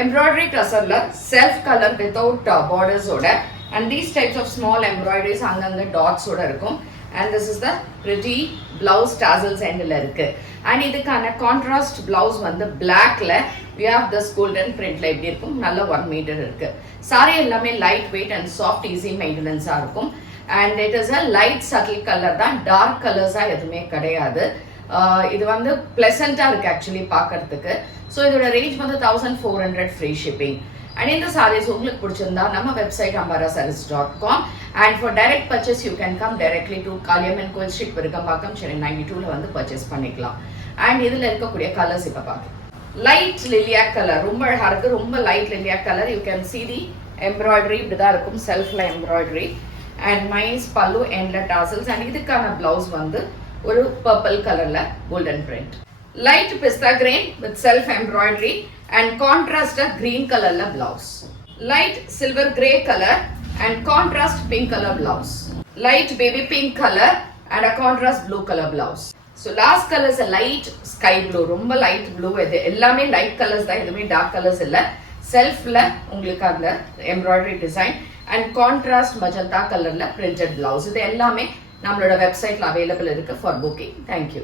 Embroidery tussarla self color without borders oda, and these types of small embroideries anganga dots oda irukum, and this is the pretty blouse tassels end la irukku, and idukana contrast blouse vandu black la we have this golden print la eppdi irukum, nalla 1 meter irukku. Saree ellame light weight and soft easy maintenance ah irukum, and it is a light subtle color da, dark colors ah edume kedaiyadu. இது வந்து பிளசண்டா இருக்கு actually பார்க்கிறதுக்கு. So இதோட range வந்து 1400 free shipping. And இந்த சாரீஸ் உங்களுக்கு பிடிச்சிருந்தா நம்ம website ambarasarees.com, and for direct purchase you can come directly to Kaliamman கோயில் ஸ்ட்ரீட் பெருக்கம்பாக்கம் சென்னை 92ல வந்து பர்ச்சேஸ் பண்ணிக்கலாம். அண்ட் இதில் இருக்கக்கூடிய கலர்ஸ் இப்போ பார்க்கலாம். லைட் லிலியாக் கலர் ரொம்ப அழகா இருக்கு, ரொம்ப light lilac colour. You can see the embroidery இப்படிதான் இருக்கும், செல்ஃப்ல எம்ப்ராய்டரி அண்ட் மைன்ஸ் பல்லு எண்ட்ல டாசல்ஸ். அண்ட் இதுக்கான பிளவுஸ் வந்து ஒரு பர்பிள் கலர்ல golden print. Light pista green with self embroidery and contrast green கலர்ல blouse. Light silver grey colour and contrast pink colour blouse. Light baby pink colour and a contrast blue colour blouse. So last colour is light sky blue, ரொம்ப light blue. இது எல்லாமே light colours தான், எதுவுமே dark colours இல்லை. செல்ஃப்ல உங்களுக்கு அந்த embroidery design and contrast magenta கலர்ல printed blouse. இது எல்லாமே நம்மளோட வெப்சைட்ல அவைலபிள் இருக்கு ஃபார் புக்கிங். தேங்க்யூ.